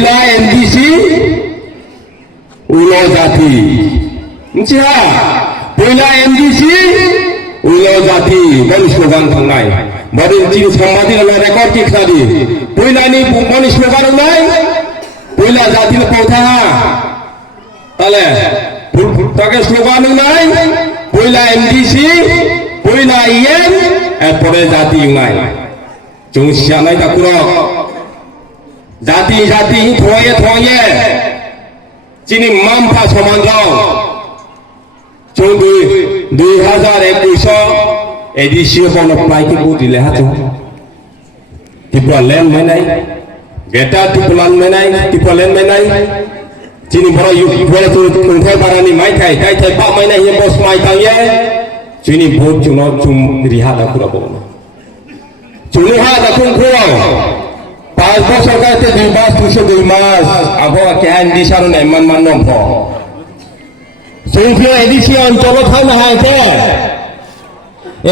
পয়লা NDC উলো জাতি মিছিলা পয়লা NDC উলো জাতি বল slogan থানাই বদিন চিন সাংবাদিক রেকর্ড কি খাদি পয়লানি বল স্লোগান নাই পয়লা জাতি পৌঁছা তাহলে তাকে স্লোগান নাই পয়লা এনডিসি পয়লা ইএম এরপরে জাতি নাই জংসিয়া নাই তাকুর জাতি জাতি থয়ে থয়ে চিনি মামফা সমান जों 2021 एडिशन बनाई के बुद्धि ले हाथों टिपलान में नहीं गेटा टिपलान में नहीं टिपलान में नहीं चीनी बड़ा युग बड़ा तो उनके बारे में माइक है क्या थे बाप में नहीं ये बॉस माइक आये चीनी बहुत चुनो चुम रिहा दा कुरा बोलना चुनिहा दा कुन कुरा 5 बছর কাছে 2 মাস 2 মাস আবো क्या एडिशन ने मन मन नम पो संख्या एडिशन चलो था ना है क्या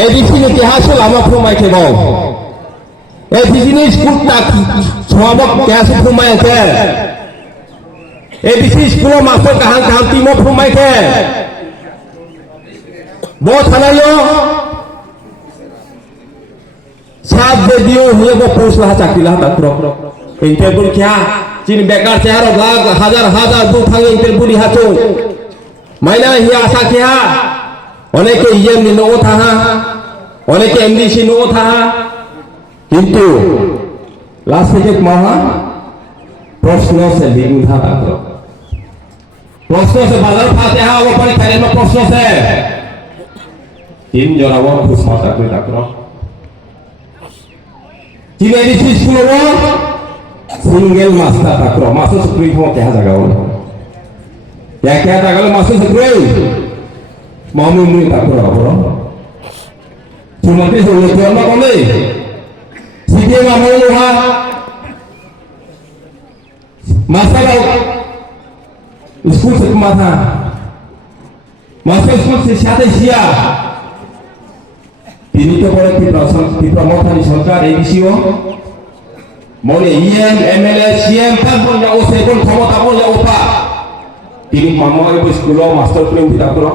एडिशन इतिहास से लामा फुमाई के बाव एडिशन स्कूल तक स्वागत कैसे फुमाई के एडिशन स्कूल मास्टर कहाँ तीनों फुमाई के बहुत हला लो सात दे दियो हुए वो पोस्ट लहा चाकी लहा तकरो इंटरव्यू क्या चीन बेकार चेहरा लाख हजार हजार दो थांगे इंटरव्यू लिहा चो मायना ही आशा क्या অনেকে ইএম নো থাহা অনেকে এমডিসি নো থাহা কিন্তু লাস্ট থেকে মহা প্রশ্ন से বিগুধা তাকর প্রশ্ন से बाजार फाते हा वो पर खाने में प्रश्न से तीन जरा वो खुश माता कोई ताकरो तीन एडिसी स्कूल वो सिंगल मास्टर ताकरो मास्टर स्कूल हो क्या जगह वो क्या था कल मास्टर स्कूल मामू मुई ताकरो बरो चुमते से वो तो ना बोले सीधे मामू लोहा मास्टर स्कूल से माथा मास्टर स्कूल से शादी Siya ini to boleh dipromosi di सरकार एडिसिओ मने EM MLA CM kan pun ya usai pun ক্ষমতা pun ya upa তিনি মামা এই স্কুল মাস্টার প্রেম বিদাকরো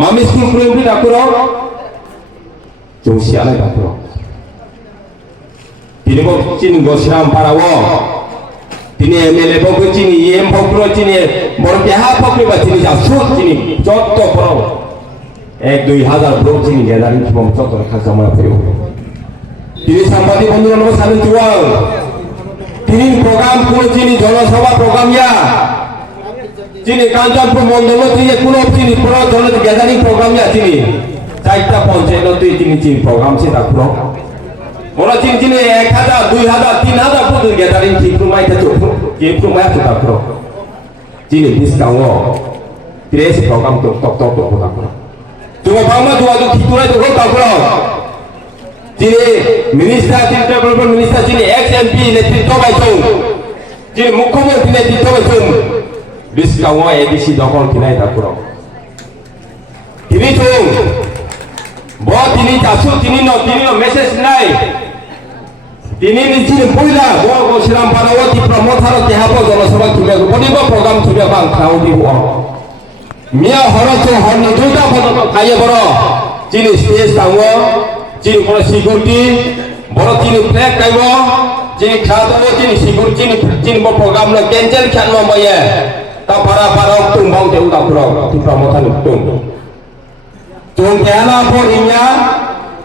মামি স্কুল প্রেম বিদাকরো জোসিয়ালে বিদাকরো তিনি বল চিনি গোসরাম পারাও তিনি এমএলএ বক চিনি ইএম বকরো চিনি বড় পেহা বকরি বা চিনি যাসু চিনি যত বড় 1-2,000 ব্লক চিনি গ্যাদারিং ফর্ম যত খাজা মারা পেও তিনি সাংবাদিক বন্ধুরা সামনে চুয়াল তিনি প্রোগ্রাম কোন চিনি জনসভা প্রোগ্রাম ইয়া চিনি কাঞ্চনপুর মন্ডল থেকে কোন চিনি পুরো জন গ্যাদারিং প্রোগ্রাম ইয়া চিনি চারটা পঞ্চায়েত চিনি চিনি প্রোগ্রাম সে তাকুর ওরা চিনি চিনি 1,000 2,000 3,000 পর্যন্ত গ্যাদারিং ঠিক প্রমাইতে চোখ যে প্রমাইতে তাকুর চিনি ডিসকাউন্ট প্রেস প্রোগ্রাম তো টক তাকুর Cuma bama dua tu kita itu kau tahu kalau, jadi minister development minister jadi XMP netrito macam, jadi mukhomantri netrito macam, biskawa edisi dokon kita itu kalau, ini tu, buat ini casu, ini no message naik, ini ni jadi pula, buat kau siram parawat di promoter atau apa kalau sebab tu dia, bodi program tu dia bang tahu di buat. মিয়া হরচো হন দুইটা photo খাইয়ে বড় চিনি stage তাও চিনি বড় security বড় চিনি ফ্ল্যাগ কাইব চিনি খাওয়া চিনি সিকিউরিটি চিনি চিনি বড় প্রোগ্রাম লো ক্যান্সেল খান মাইয়া তা পারা পারা তুম বাং তেউ তা পুরো তুই প্রমোশন তুম তুম কেলা পর ইয়া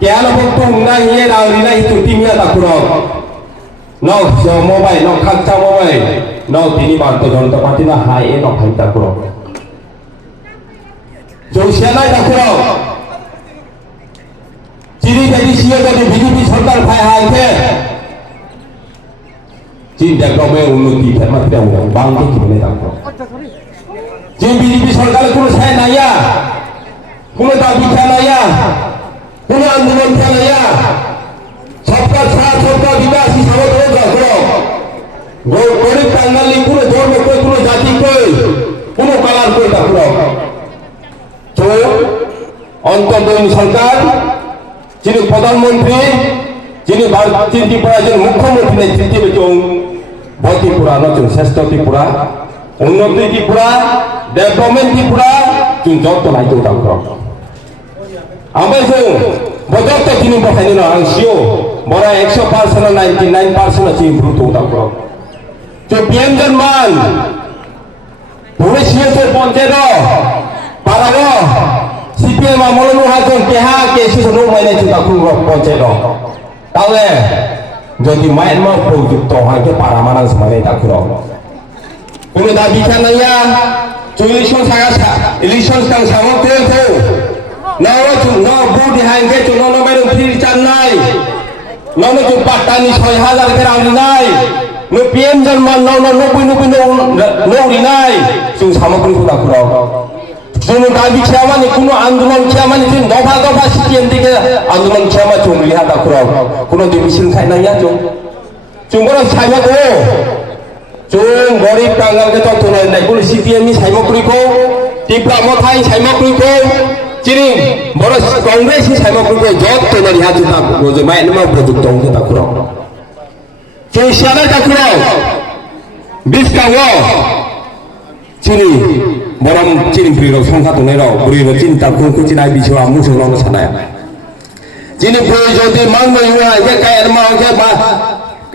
কেলা পর তুম না ইয়ে রাউরি না হিতু টিমিয়া তা পুরো নাও মোবাইল নাও খাচ্চা মোবাইল নাও তিনি বারতো জনতা পার্টি না হাই এ নাও খাই তা পুরো জোসিয়ালাই তাকুরো চিনি এডিসিও যদি বিজেপি সরকার ভাই হাইতে চীন ডেভেলপমেন্ট উন্নতি ফেরমাতে বাংলা কি বলে তাকুরো যে বিজেপি সরকারের কোনো সাই নাইয়া কোনো দাবি নাইয়া কোনো আন্দোলন নাইয়া সরকার সারা সরকার বিকাশ হিসাবে তাকুরো গরিব বাঙালি কোনো ধর্ম কই কোনো জাতি কই কোনো কালার কই তাকুরো তো অন্তর্বর্তী সরকার যিনি প্রধানমন্ত্রী যিনি ভারতীয় মুখ্যমন্ত্রী নেতৃত্বে চং ত্রিপুরা নতুন শ্রেষ্ঠ ত্রিপুরা উন্নতি ত্রিপুরা ডেভেলপমেন্ট ত্রিপুরা जों जत्त नायदों दाखुराव ओमफ्राय जों बजत्त दिनै बखायनो आं सिय बरा 100% 99% जों ब्रुतो दाखुराव जों PM जनमान बुरे सियसर पन्चायत पाराव CPM আমলनु हाजों केहा केसि नो मायने जों दाखुराव पन्चायत ताले যদি মায়ানমার প্রযুক্ত হয় পারা মানাস মানে দাখুরাव কোনো দাবি খানাইয়া ইলেকশন সাগা ইলেকশন সাং সামো তেলখौ नाव जों न बुदि हांगे जों न माइरं फ्रि चाननाय न जों पाट्टानि 6000 के रावलिनाय न PM जनमान न 90 न रिनाय जों सामग्रिखौ दाखुराव जों दाबि खायामानि कोनो आन्दोलन खायामानि जों दफा दफा CPM दिके आन्दोलन खायामा जों लिहा दाखुराव कोनो दिबिसिन खायनाया जों बरा सायमाखौ जों गरिब कांगालके तत्तनाय नायखौ CPM नि सायमाखौ Tipra मथाय सायमाखौ Ciri, boros Kongres ini saya mau pergi jatuh dari hati tak, bosan main mau produk tong kita kurang. Ciri siapa tak kurang? Bis kau, ciri, boram ciri beri rok sangka tunai rok, beri rok ciri tak kurang ciri nabi siapa musuh orang sana ya. Ciri beri jadi mana yang ada kaya mau apa?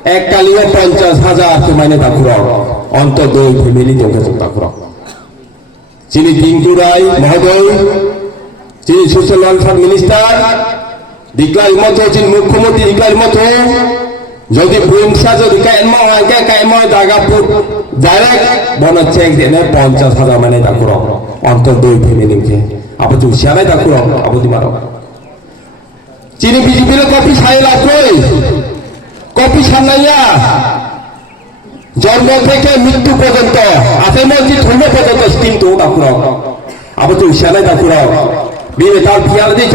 Kali 50,000 tu main tak kurang, untuk 2 family tong kita tak kurang. Ciri tingkurai, mahodoi. Ciri social welfare minister diklai moto ciri mukhomoti diklai moto jadi pemsa jadi kayak mau jaga put direct bona cek dene 50,000 mana tak kurang untuk 2 family ke apa tu siapa tak kurang apa di mana ciri BJP le kopi saya lakoi kopi sanaya জন্ম থেকে মৃত্যু পর্যন্ত আছে মসজিদ ধর্ম পর্যন্ত scheme তো tak kurang apa tu siapa tak kurang Bila tahu piala di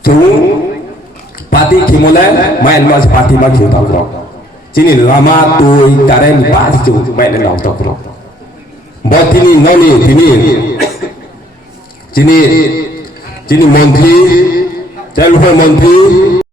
Jung parti Kimulan main mas parti maju tak kurang. Sini lama tu karen pas tu main dalam tak kurang. Buat ini noni sini menteri, telefon menteri